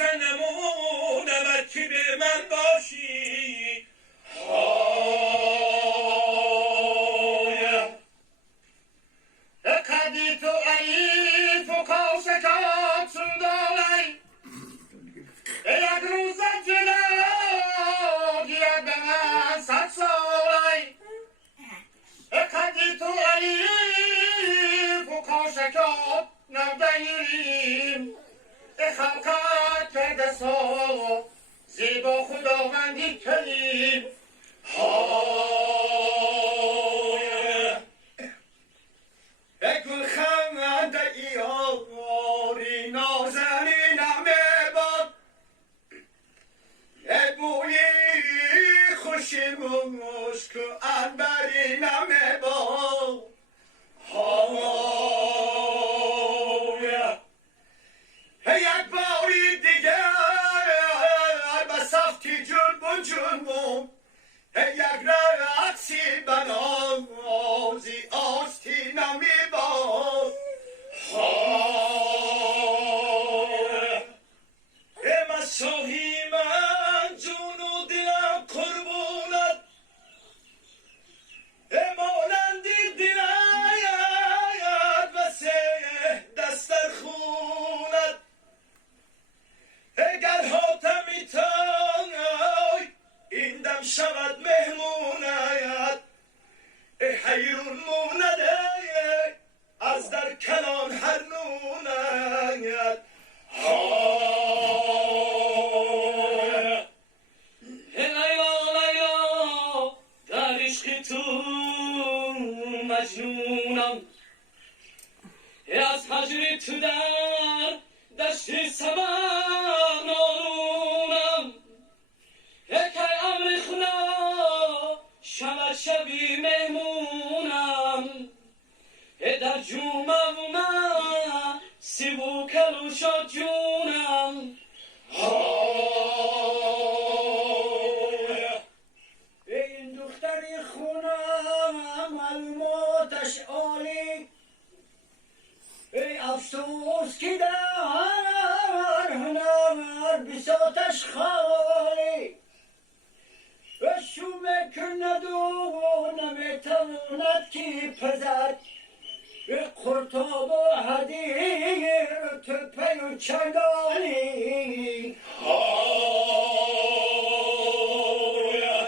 اصلا نمونم که به من باشی قدی تو عیف و کاسکات سندالای یک روز جلا گیرد به من 100 سالای قدی تو عیف و کاسکات نبدیریم خلقت کرده سا زیبا خداوندی کریم بگل خنده ای آواری نازنینم باد بویی خوشی مشک عنبرینم باد یک باری دیگر به سفتی جنبون جنبون یک رقصی بنازی آستینم میباد مساحی من جون و دلم قربونت مانندی دلت وسه دستر خونت اگر حاتمی تای این دم شود مهمونت حیرون مونده از در کلان هر نونت لیلا لیلا در عشق تو مجنونم از هجر تو در دشت سبا نارونم یکی امر خدا شود شبی مهمونم در جومم سیبو کلو شد جونم این دختری خونم معلوماتش عالی ای افسوس که در هنر بساتش خالی و شوم کند و نمیتواند که پزد قرطاب و حدیر تپه و چنگالی